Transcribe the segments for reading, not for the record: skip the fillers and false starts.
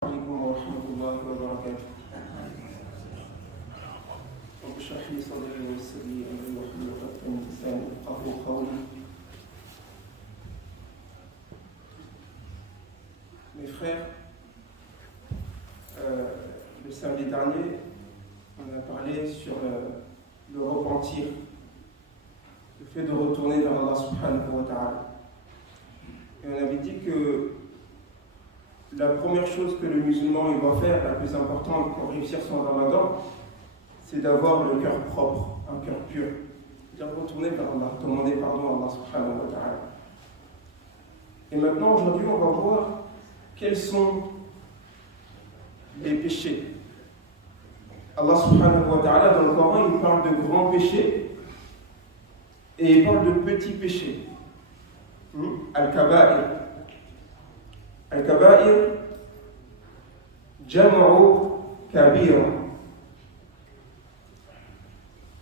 عليكم ورحمة الله وبركاته. رب اشرح لي صدري ويسر لي أمري واحلل عقدة من لساني يفقهوا قولي. Mes frères, le samedi dernier, on a parlé sur le repentir, le fait de retourner vers Allah subhanahu wa ta'ala. Et on avait dit que la première chose que le musulman il doit faire, la plus importante pour réussir son ramadan, c'est d'avoir le cœur propre, un cœur pur. C'est-à-dire retourner vers Allah, demander pardon à Allah subhanahu wa ta'ala. Et maintenant, aujourd'hui, on va voir quels sont les péchés. Allah subhanahu wa ta'ala, dans le Coran, il parle de grands péchés et il parle de petits péchés. Al-Kaba'ir. Al-Kaba'ir, Jam'u Kabira.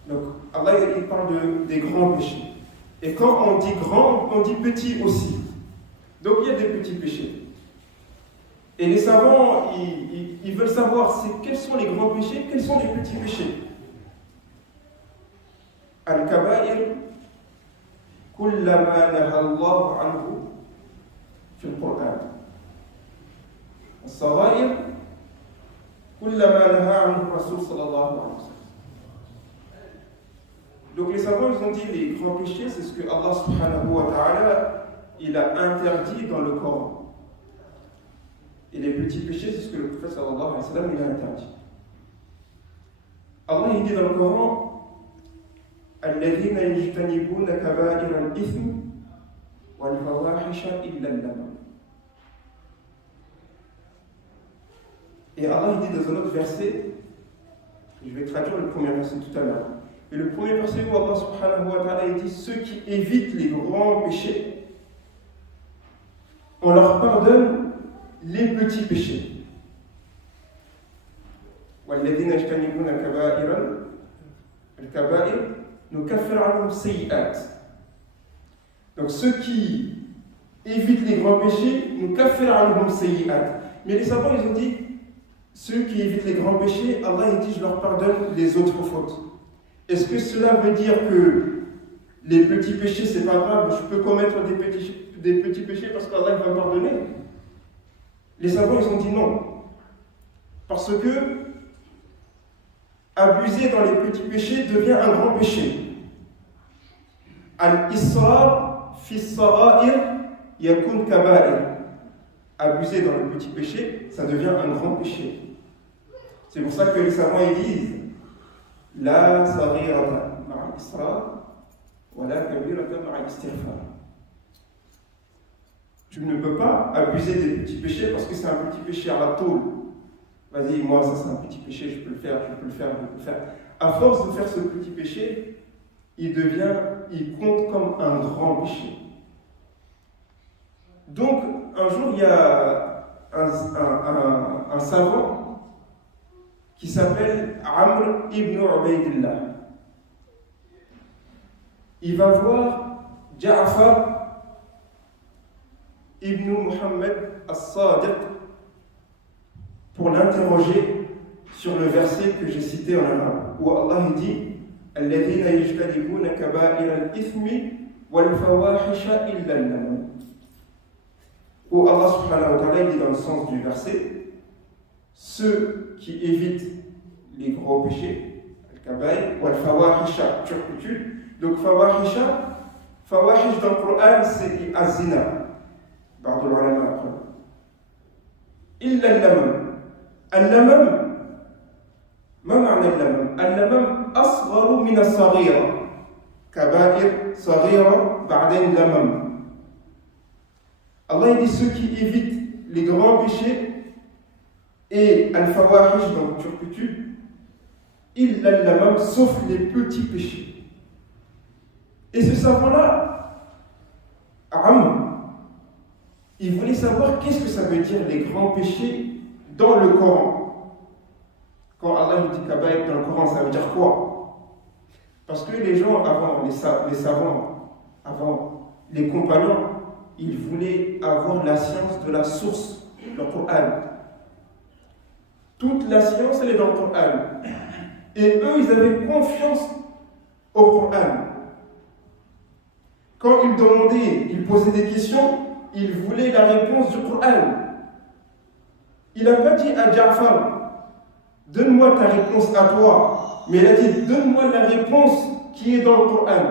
Donc, Allah il parle des grands péchés. Et quand on dit grand, on dit petit aussi. Donc, il y a des petits péchés. Et les savants, ils veulent savoir quels sont les grands péchés, quels sont les petits péchés. Al-Kaba'ir, kullama naha Allah anhu fi al-Qur'an. Al-Sagha'ir, kullama naha anhu Rasul sallallahu alayhi wa sallam. Donc les savants, ils ont dit les grands péchés, c'est ce que Allah subhanahu wa ta'ala, il a interdit dans le Coran. Et les petits péchés, c'est ce que le prophète sallallahu alayhi wa sallam il a interdit. Allah il dit dans le Coran الذين يجتنبون كبائر الإثم والفواحش إلا اللمم. Et Allah il dit dans un autre verset, je vais traduire le premier verset tout à l'heure. Et le premier verset où Allah subhanahu wa ta'ala il dit ceux qui évitent les grands péchés, on leur pardonne les petits péchés. والذين يجتنبون كبائر الكبائر نكفر عنهم السيئات. Donc ceux qui évitent les grands péchés, نكفر عنهم السيئات. Mais les savants ils ont dit ceux qui évitent les grands péchés, Allah il dit je leur pardonne les autres fautes. Est-ce que cela veut dire que les petits péchés c'est pas grave, je peux commettre des petits péchés parce qu'Allah il va pardonner? Les savants, ils ont dit non. Parce que abuser dans les petits péchés devient un grand péché. Al-Israr fi sara'ir yakun kaba'ir. Abuser dans le petit péché, ça devient un grand péché. C'est pour ça que les savants ils disent la saghirata ma'a al-israr wa la kabirata ma'a al-istighfar. Tu ne peux pas abuser des petits péchés parce que c'est un petit péché à la tôle. Vas-y, moi, ça c'est un petit péché, je peux le faire. À force de faire ce petit péché, il compte comme un grand péché. Donc, un jour, il y a un savant qui s'appelle Amr ibn Ubaydillah. Il va voir Ja'far Ibn Muhammad as-Sadiq pour l'interroger sur le verset que j'ai cité en arabe où Allah dit الذين يجتنبون كبائر الإثم والفواحش إلا اللمم. Où Allah subhanahu wa ta'ala dit dans le sens du verset ceux qui évitent les gros péchés al-kabaïr wal-fawahisha, turpitude. Donc fawahish dans le Coran c'est az-zina. بعض العلماء يقول إلا اللمم. اللمم ما معنى اللمم؟ اللمم أصغر من الصغيرة. كبائر صغيرة بعدين لمم. Allah dit ceux qui évitent les grands péchés et al-fawahish donc turpitude إلا اللمم sauf les petits péchés. Et ce savant-là Amr il voulait savoir qu'est-ce que ça veut dire les grands péchés dans le Coran. Quand Allah dit Kabaïr dans le Coran, ça veut dire quoi? Parce que les gens avant, les savants, avant, les compagnons, ils voulaient avoir la science de la source, le Coran. Toute la science, elle est dans le Coran. Et eux, ils avaient confiance au Coran. Quand ils demandaient, ils posaient des questions, ils voulaient la réponse du Coran. Il n'a pas dit à Ja'far, donne-moi ta réponse à toi, mais il a dit, donne-moi la réponse qui est dans le Coran.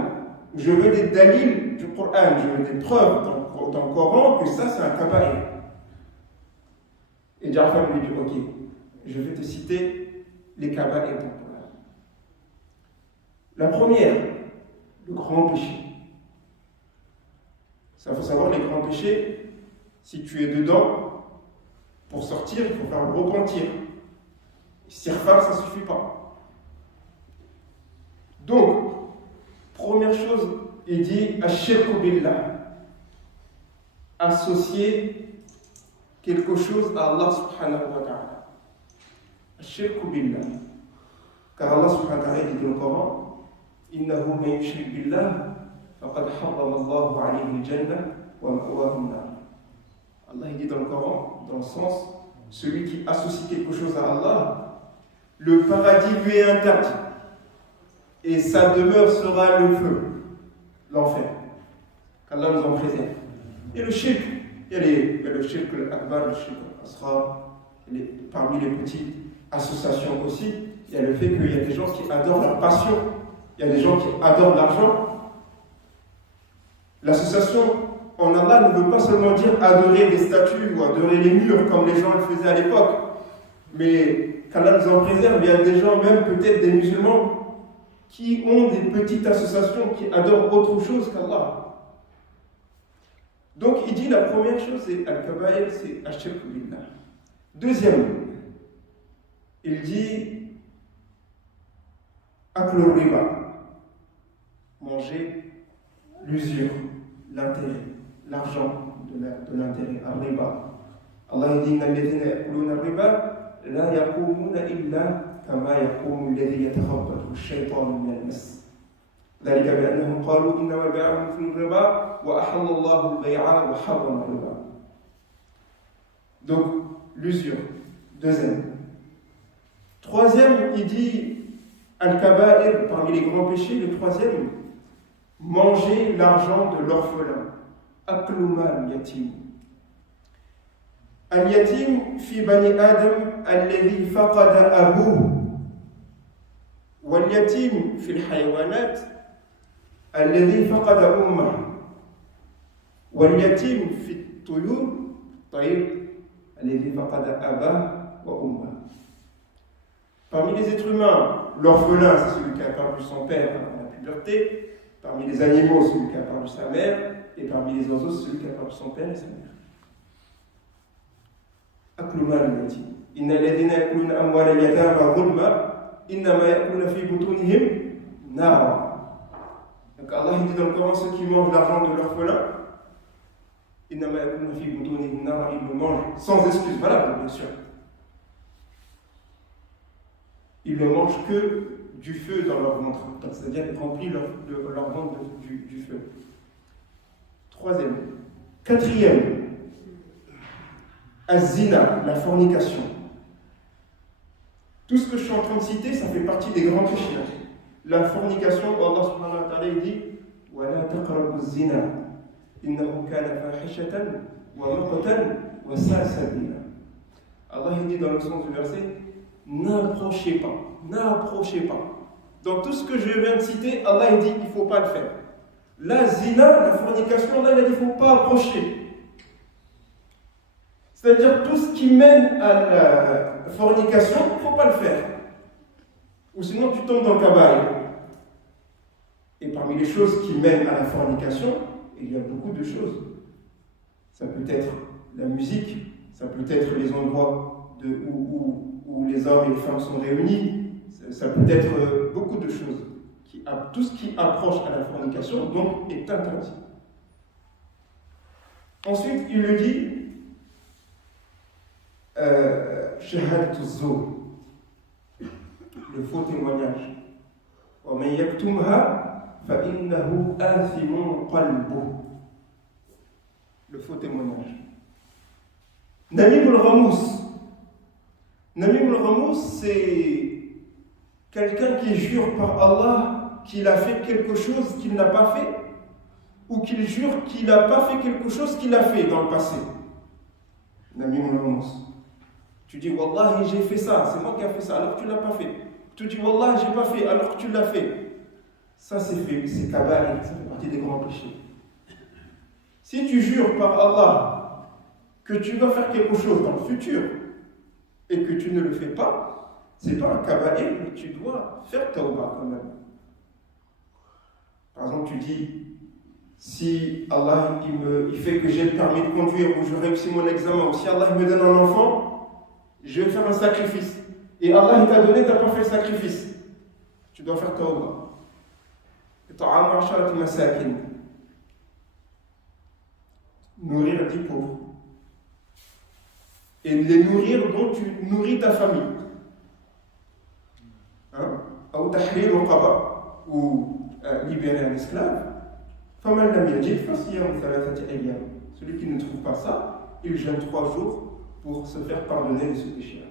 Je veux des dalils du Coran, je veux des preuves dans le Coran que ça c'est un kaba'ir. Et Ja'far lui dit, ok, je vais te citer les kaba'ir dans le Coran. La première, le grand péché. Ça, il faut savoir, les grands péchés, si tu es dedans, pour sortir, il faut faire le repentir. Istighfar, ça ne suffit pas. Donc, première chose, il dit Ash-shirku billah. Associer quelque chose à Allah subhanahu wa ta'ala. Ash-shirku billah. Car Allah subhanahu wa ta'ala dit dans le Coran Innahu man yushrik billah faqad harrama Allahu alayhi al-jannah wa ma'wahu an-nar. Allah dit dans le Coran, dans le sens, celui qui associe quelque chose à Allah, le paradis lui est interdit. Et sa demeure sera le feu, l'enfer. Qu'Allah nous en préserve. Et le shirk, il y a le shirk al-akbar, le shirk al-asghar, parmi les petites associations aussi, il y a le fait qu'il y a des gens qui adorent la passion, il y a des gens qui adorent l'argent. L'association en Allah ne veut pas seulement dire adorer des statues ou adorer les murs comme les gens le faisaient à l'époque, mais qu'Allah nous en préserve, il y a des gens, même peut-être des musulmans, qui ont des petites associations qui adorent autre chose qu'Allah. Donc il dit la première chose, c'est Al-Kaba'ir, c'est Ash-shirku billah. Deuxième, il dit Aklur riba, manger l'usure, l'intérêt, l'argent de l'intérêt, al-riba. Allah dit Inna alladhina ya'kuluna al-riba la yaqumuna illa كما يقوم الذي يتخبطه الشيطان من المس ذلك بأنهم قالوا إنما البيع مثل الربا وأحل الله البيع وحرم الربا. Donc l'usure, deuxième. Troisième, il dit Al-Kaba'ir, parmi les grands péchés, le troisième, manger l'argent de l'orphelin. Aklumal yatim. Al-yatim fi bani Adam alladhi faqada abuhu. واليتيم في الحيوانات الذي فقد أمه واليتيم في الطيور طير الذي فقد أباه وأمه. Parmi les êtres humains, l'orphelin, c'est celui qui a perdu son père à la puberté. Parmi les animaux, celui qui a perdu sa mère. Et parmi les oiseaux, celui qui a perdu son père et sa mère. أكل مال اليتيم إن الذين يأكلون أموال اليتامى ظلما إنما يأكلون في بطونهم نارا. Donc Allah dit dans le Coran, ceux qui mangent l'argent de l'orphelin, إنما يأكلون في بطونهم نارا, ils le mangent sans excuse valable, bien sûr. Ils ne mangent que du feu dans leur ventre, c'est-à-dire qu'ils remplissent leur ventre du feu. Troisième. Quatrième, az-zina, la fornication. Tout ce que je suis en train de citer, ça fait partie des grands péchés. La fornication, Allah subhanahu wa ta'ala dit وَلَا تَقْرَبُوا الزِّنَا إِنَّهُ كَانَ فَاحِشَةً وَمَقْتًا وَسَاءَ سَبِيلًا. Allah dit dans le sens du verset, n'approchez pas. Dans tout ce que je viens de citer, Allah dit qu'il ne faut pas le faire. La zina, la fornication, Allah dit qu'il ne faut pas approcher. C'est-à-dire tout ce qui mène à la fornication, il ne faut pas le faire. Ou sinon tu tombes dans le kaba'ir. Et parmi les choses qui mènent à la fornication, il y a beaucoup de choses. Ça peut être la musique, ça peut être les endroits où les hommes et les femmes sont réunis, ça peut être beaucoup de choses. Tout ce qui approche à la fornication, donc, est interdit. Ensuite, il le dit Shahadatu Zur, le faux témoignage. وَمَنْ يَكْتُمْهَا فَإِنَّهُ آثِمٌ قَلْبُهُ. Le faux témoignage. Namim al-Ghamous, Namim al-Ghamus, c'est quelqu'un qui jure par Allah qu'il a fait quelque chose qu'il n'a pas fait, ou qu'il jure qu'il n'a pas fait quelque chose qu'il a fait dans le passé. Namim al-Ghamus. Tu dis Wallah, j'ai fait ça, c'est moi qui ai fait ça, alors que tu ne l'as pas fait. Tu dis Wallah, j'ai pas fait, alors que tu l'as fait. Ça, c'est kaba'ir, ça fait partie des grands péchés. Si tu jures par Allah que tu vas faire quelque chose dans le futur et que tu ne le fais pas, c'est pas un kaba'ir, mais tu dois faire tawbah quand même. Par exemple, tu dis, si Allah il fait que j'ai le permis de conduire ou je réussis mon examen, ou si Allah me donne un enfant, je vais faire un sacrifice. Et Allah il t'a donné, tu n'as pas fait le sacrifice. Tu dois faire tawbah. Nourrir 10 pauvres. Et les nourrir dont tu nourris ta famille. Ou libérer un esclave. Celui qui ne trouve pas ça, il jeûne 3 jours pour se faire pardonner de ce péché.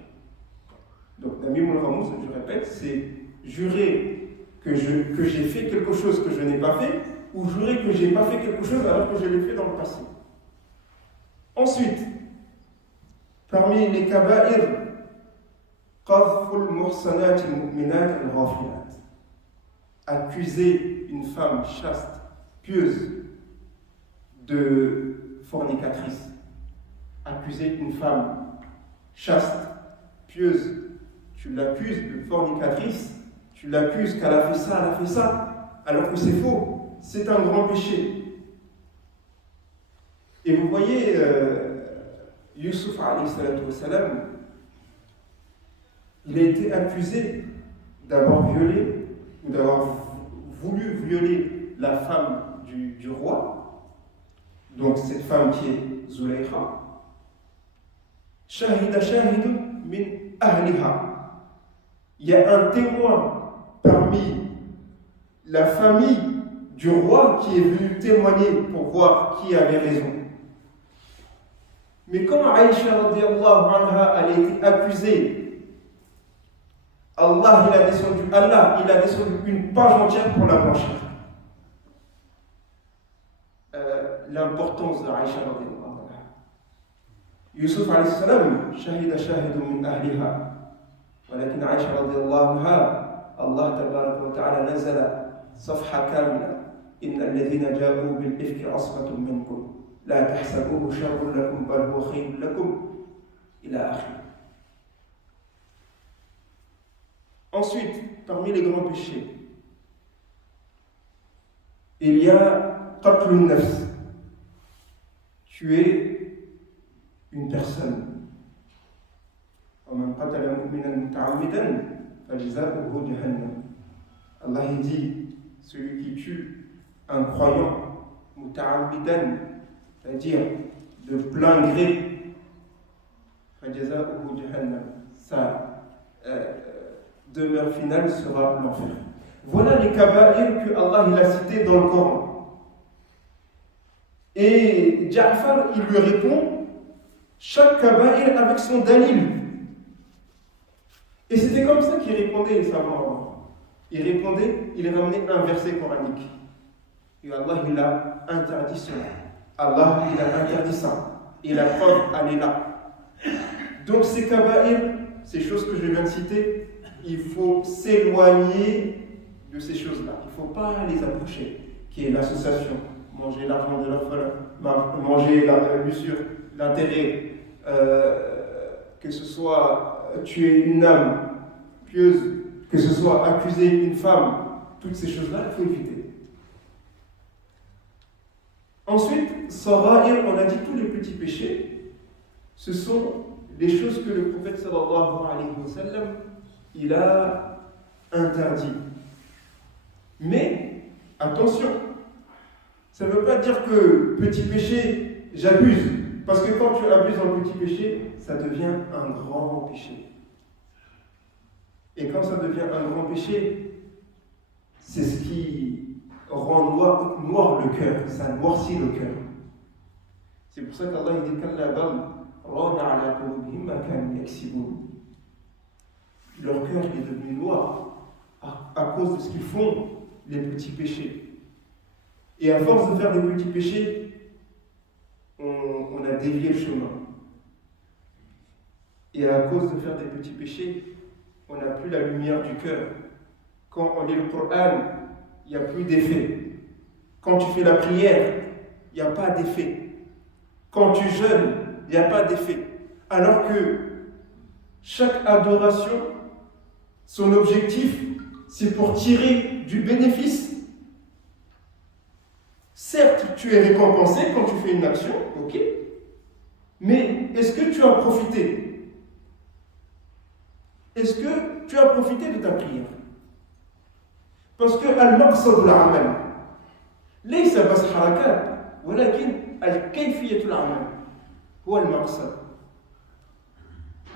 Donc, Namim al-Ghamus, je répète, c'est jurer que j'ai fait quelque chose que je n'ai pas fait, ou jurer que je n'ai pas fait quelque chose alors que je l'ai fait dans le passé. Ensuite, parmi les kaba'ir, qadhful muhsanat al-mu'minat al-ghafilat. Accuser une femme chaste, pieuse, de fornicatrice. Accuser une femme chaste, pieuse, tu l'accuses de fornicatrice, tu l'accuses qu'elle a fait ça, alors que c'est faux, c'est un grand péché. Et vous voyez, Yusuf alayhi salatu wassalam, il a été accusé d'avoir violé ou d'avoir voulu violer la femme du roi, donc cette femme qui est Zulaykha. Shahida shahidun min ahliha. Il y a un témoin parmi la famille du roi qui est venu témoigner pour voir qui avait raison. Mais quand Aïcha radiallahu anha a été accusée, Allah il a descendu une page entière pour la blanchir. L'importance de Aïcha radiallahu anha. Yusuf alayhi salam, shahida shahidun min ahliha. ولكن عائشة رضي الله عنها الله تبارك وتعالى نزل صفحة كاملة إن الذين جاءوا بالإفك عصبة منكم لا تحسبوه شر لكم بل هو خير لكم إلى آخره. Ensuite, parmi les grands péchés, il y a qatlun nafs, tuer une personne. ومن قتل مؤمنا متعمدا فجزاؤه جهنم. Allah dit, celui qui tue un croyant muta'ammidan, c'est-à-dire de plein gré, fajza'uhu jahannam, sa demeure finale sera l'enfer. Voilà les kaba'ir que Allah il a cités dans le Coran. Et Ja'far il lui répond chaque kaba'ir avec son dalil. Et c'était comme ça qu'il répondait, les savants. Il ramenait un verset coranique. Et Allah, il a interdit cela. Allah, il a interdit ça. Et la preuve, elle est là. Donc, ces kaba'ir, ces choses que je viens de citer, il faut s'éloigner de ces choses-là. Il ne faut pas les approcher. Qui est l'association, manger l'argent de l'orphelin, manger l'usure, l'intérêt, que ce soit tuer une âme pieuse, que ce soit accuser une femme, toutes ces choses-là, il faut éviter. Ensuite, Sara'ir, on a dit tous les petits péchés, ce sont les choses que le prophète sallallahu alayhi wa sallam, il a interdit. Mais, attention, ça ne veut pas dire que petit péché, j'abuse. Parce que quand tu abuses dans le petit péché, ça devient un grand péché. Et quand ça devient un grand péché, c'est ce qui rend noir le cœur, ça noircit le cœur. C'est pour ça qu'Allah dit qu'Allah cause de ce qu'ils font, les petits péchés. Et à force de faire des petits péchés, on a dévié le chemin. Et à cause de faire des petits péchés, on n'a plus la lumière du cœur. Quand on lit le Coran, il n'y a plus d'effet. Quand tu fais la prière, il n'y a pas d'effet. Quand tu jeûnes, il n'y a pas d'effet. Alors que chaque adoration, son objectif, c'est pour tirer du bénéfice. Certes, tu es récompensé quand tu fais une action, ok, mais est-ce que tu as profité? Est-ce que tu as profité de ta prière? Parce que al-maqsad al-amal, laysa bas harakat, walakin al-kayfiyat al-amal huwa al-maqsad.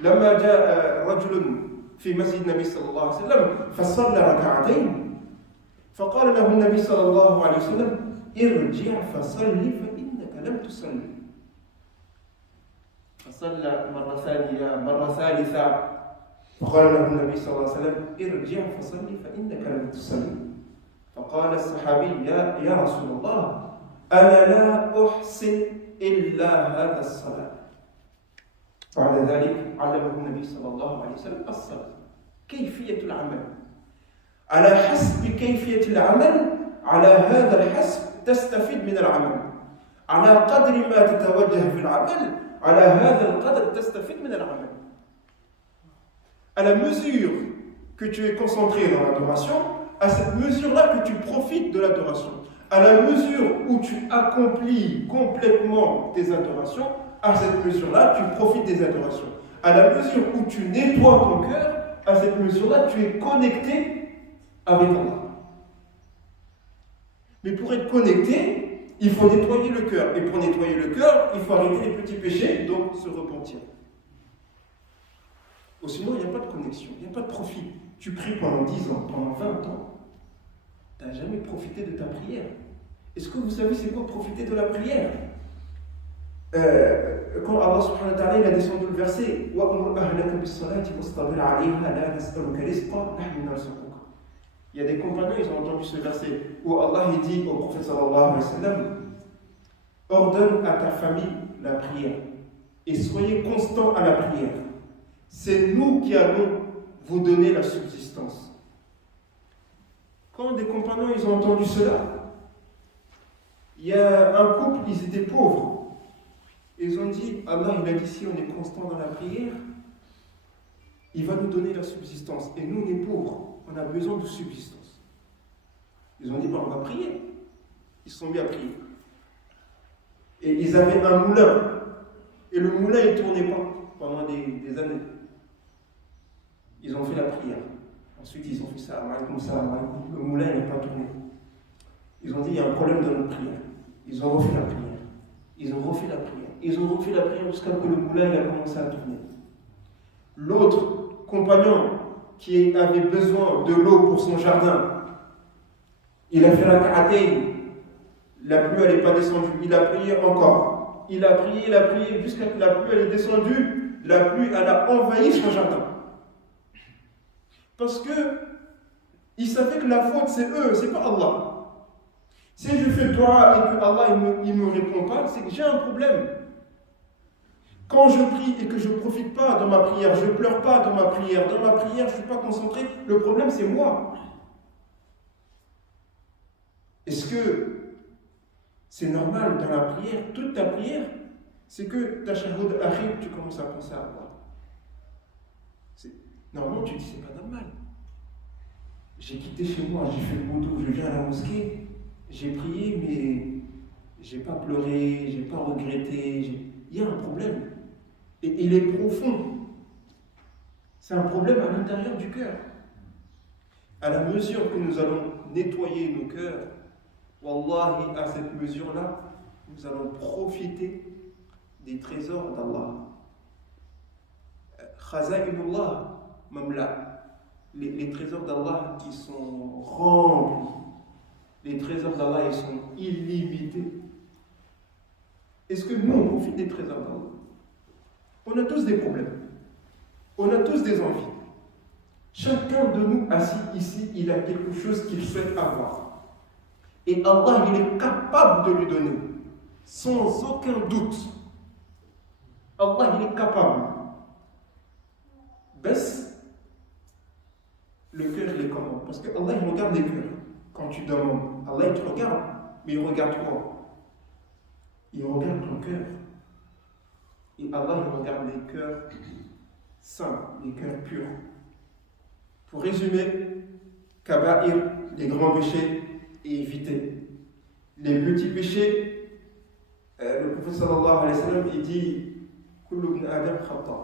لما جاء رجل في مسجد النبي صلى الله عليه وسلم فصلى ركعتين فقال له النبي صلى الله عليه وسلم ارجع فصلي فإنك لم تصلي. فصلى مرة ثانية مرة ثالثة فقال له النبي صلى الله عليه وسلم ارجع فصلي فإنك لم تصلي. فقال الصحابي يا رسول الله أنا لا أحسن إلا هذا الصلاة. بعد ذلك علمه النبي صلى الله عليه وسلم الصلاة. كيفية العمل على حسب كيفية العمل، على هذا الحسب تستفيد من العمل. على قدر ما تتوجه في العمل على هذا القدر تستفيد من العمل. À la mesure que tu es concentré dans l'adoration, à cette mesure-là que tu profites de l'adoration. À la mesure où tu accomplis complètement tes adorations, à cette mesure-là, tu profites des adorations. À la mesure où tu nettoies ton cœur, à cette mesure-là, tu es connecté avec Allah. Mais pour être connecté, il faut nettoyer le cœur. Et pour nettoyer le cœur, il faut arrêter les petits péchés, donc se repentir. Ou sinon, il n'y a pas de connexion, il n'y a pas de profit. Tu pries pendant 10 ans, pendant 20 ans, tu n'as jamais profité de ta prière. Est-ce que vous savez c'est quoi profiter de la prière? Quand Allah subhanahu wa ta'ala il a descendu le verset il y a des compagnons, ils ont entendu ce verset où Allah il dit au prophète sallallahu alayhi wa sallam, ordonne à ta famille la prière et soyez constant à la prière. C'est nous qui allons vous donner la subsistance. Quand des compagnons ils ont entendu cela, il y a un couple, ils étaient pauvres. Ils ont dit, Allah il a dit si on est constant dans la prière, il va nous donner la subsistance. Et nous, on est pauvres, on a besoin de subsistance. Ils ont dit, on va prier. Ils se sont mis à prier. Et ils avaient un moulin. Et le moulin, il ne tournait pas pendant des années. Ils ont fait la prière. Ensuite, ils ont fait ça. Le moulin n'a pas tourné. Ils ont dit, il y a un problème dans notre prière. Ils ont refait la prière. Ils ont refait la prière. Ils ont refait la prière jusqu'à ce que le moulin il a commencé à tourner. L'autre compagnon qui avait besoin de l'eau pour son jardin, il a fait la ka'atayn. La pluie elle n'est pas descendue. Il a prié encore. Il a prié jusqu'à ce que la pluie elle est descendue. La pluie elle a envahi son jardin. Parce que il savait que la faute c'est eux, c'est pas Allah. Si je fais toi et que Allah il me répond pas, c'est que j'ai un problème. Quand je prie et que je ne profite pas dans ma prière, je ne pleure pas dans ma prière, je ne suis pas concentré, le problème c'est moi. Est-ce que c'est normal dans la prière, toute ta prière, c'est que ta shahud arrive, tu commences à penser à Allah. Normalement tu dis c'est pas normal. J'ai quitté chez moi, j'ai fait le wudu, je viens à la mosquée, j'ai prié mais j'ai pas pleuré, j'ai pas regretté, il y a un problème. Et il est profond. C'est un problème à l'intérieur du cœur. À la mesure que nous allons nettoyer nos cœurs, wallahi, à cette mesure-là, nous allons profiter des trésors d'Allah. Khaza'inullah mamla. Les trésors d'Allah qui sont remplis. Les trésors d'Allah, ils sont illimités. Est-ce que nous, on profite des trésors d'Allah? On a tous des problèmes. On a tous des envies. Chacun de nous assis ici, il a quelque chose qu'il souhaite avoir. Et Allah, il est capable de lui donner, sans aucun doute. Allah, il est capable. Baisse le cœur, il est comment? Parce que Allah, il regarde les cœurs. Quand tu demandes, Allah, il te regarde, mais il regarde quoi? Il regarde ton cœur. Et Allah, il regarde les cœurs saints, les cœurs purs. Pour résumer, Kaba'ir, les grands péchés, et éviter. Les petits péchés, le prophète sallallahu alayhi wa sallam, il dit Kullu ibn Adam khata.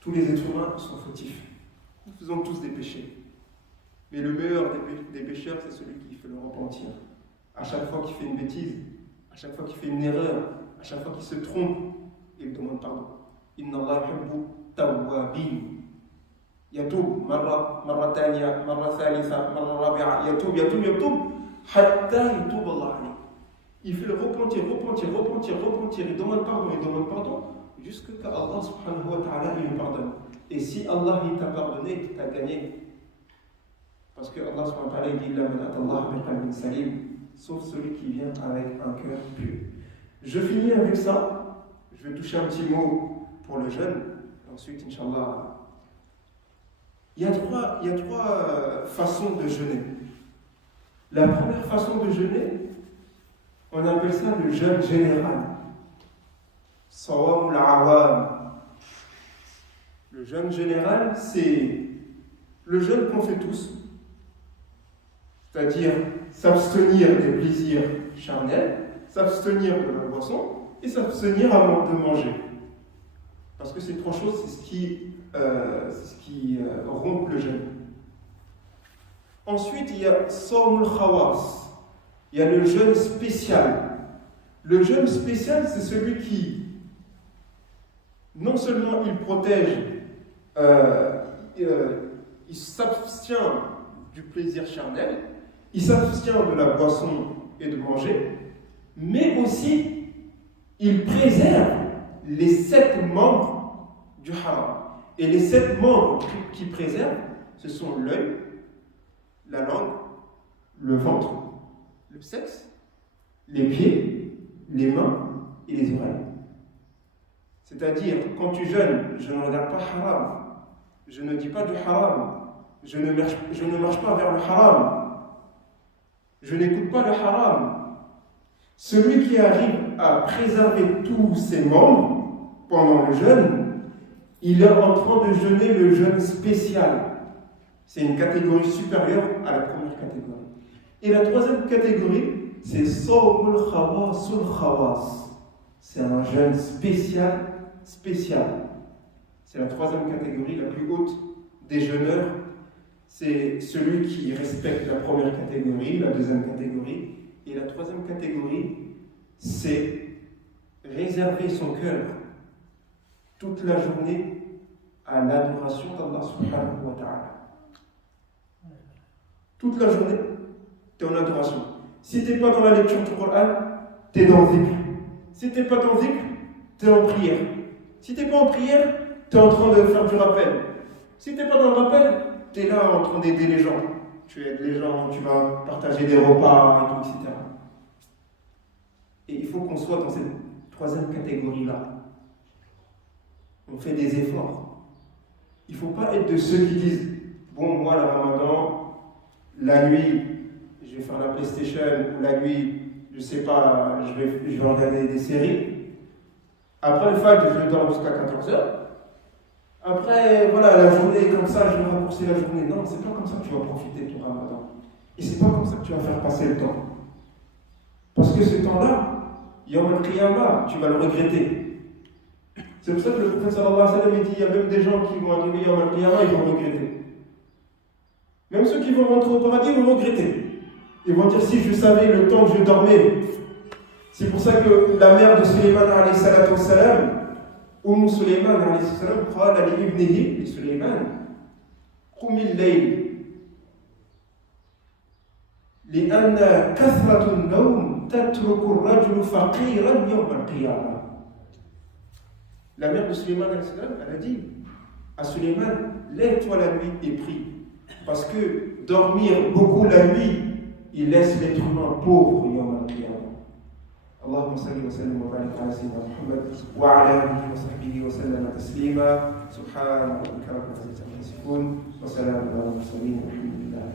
Tous les êtres humains sont fautifs. Nous faisons tous des péchés. Mais le meilleur des pécheurs, c'est celui qui fait le repentir. À chaque fois qu'il fait une bêtise, à chaque fois qu'il fait une erreur, à chaque fois qu'il se trompe, il demande pardon. Inna Allah yuhibbu tawwabin. يتوب مرة ثانية مرة ثالثة مرة رابعة يتوب حتى يتوب الله عليه. Il fait le repentir, il demande pardon jusqu'à ce qu'Allah subhanahu wa ta'ala lui pardonne. Et si Allah il t'a pardonné, tu as gagné. Parce que Allah subhanahu wa ta'ala dit la man atallah bi qalbin salim, sauf celui qui vient avec un cœur pur. Je finis avec ça. Je vais toucher un petit mot pour le jeûne. Ensuite, Inch'Allah. Il y a trois façons de jeûner. La première façon de jeûner, on appelle ça le jeûne général. Sawamul awam. Le jeûne général, c'est le jeûne qu'on fait tous, c'est-à-dire s'abstenir des plaisirs charnels, s'abstenir de la boisson et s'abstenir avant de manger. Parce que ces trois choses, c'est ce qui rompt le jeûne. Ensuite, il y a Sawmul Khawas. Il y a le jeûne spécial. Le jeûne spécial, c'est celui qui, non seulement il protège, il s'abstient du plaisir charnel, il s'abstient de la boisson et de manger, mais aussi il préserve les 7 membres du haram. Et les 7 membres qui préservent, ce sont l'œil, la langue, le ventre, le sexe, les pieds, les mains et les oreilles. C'est-à-dire, quand tu jeûnes, je ne regarde pas haram, je ne dis pas du haram, je ne marche pas vers le haram, je n'écoute pas le haram. Celui qui arrive à préserver tous ses membres pendant le jeûne, il est en train de jeûner le jeûne spécial. C'est une catégorie supérieure à la première catégorie. Et la troisième catégorie, c'est Sawmul Khawasul Khawas. C'est un jeûne spécial. C'est la troisième catégorie, la plus haute des jeûneurs. C'est celui qui respecte la première catégorie, la deuxième catégorie. Et la troisième catégorie, c'est réserver son cœur toute la journée à l'adoration d'Allah subhanahu wa ta'ala. Toute la journée, tu es en adoration. Si tu n'es pas dans la lecture du Coran, tu es dans le dhikr. Si tu n'es pas dans le dhikr, tu es en prière. Si tu n'es pas en prière, tu es en train de faire du rappel. Si tu n'es pas dans le rappel, tu es là en train d'aider les gens. Tu aides les gens, tu vas partager des repas, et tout, etc. Et il faut qu'on soit dans cette troisième catégorie-là. On fait des efforts. Il ne faut pas être de ceux qui disent bon, moi, le ramadan, la nuit, je vais faire la PlayStation, ou la nuit, je ne sais pas, je vais regarder des séries. Après le fajr, je dors jusqu'à 14h. Après, voilà, la journée, comme ça, je vais raccourcir la journée. Non, c'est pas comme ça que tu vas profiter de ton ramadan. Et c'est pas comme ça que tu vas faire passer le temps. Parce que ce temps-là, Yawm al-Qiyamah, tu vas le regretter. C'est pour ça que le prophète sallallahu alayhi wa sallam dit, il y a même des gens qui vont arriver Yawm al-Qiyamah, ils vont regretter. Même ceux qui vont rentrer au paradis vont regretter. Ils vont dire, si je savais le temps que je dormais. C'est pour ça que la mère de Sulayman alayhi salatu wa salam, Sulayman alayhi salam, qala li ibnihi, li Sulayman, qum al-layl. لأن كثرة النوم تترك الرجل فقيرا يوم القيامة. La mère de Sulayman, elle a dit à Suleiman, lève-toi la nuit et prie. Parce que dormir beaucoup la nuit, il laisse l'être humain pauvre yawm al-qiyamah. اللهم صل وسلم وبارك على سيدنا محمد وعلى اله وصحبه وسلم تسليما سبحان ربك رب العزه عما يصفون وسلام على المرسلين والحمد لله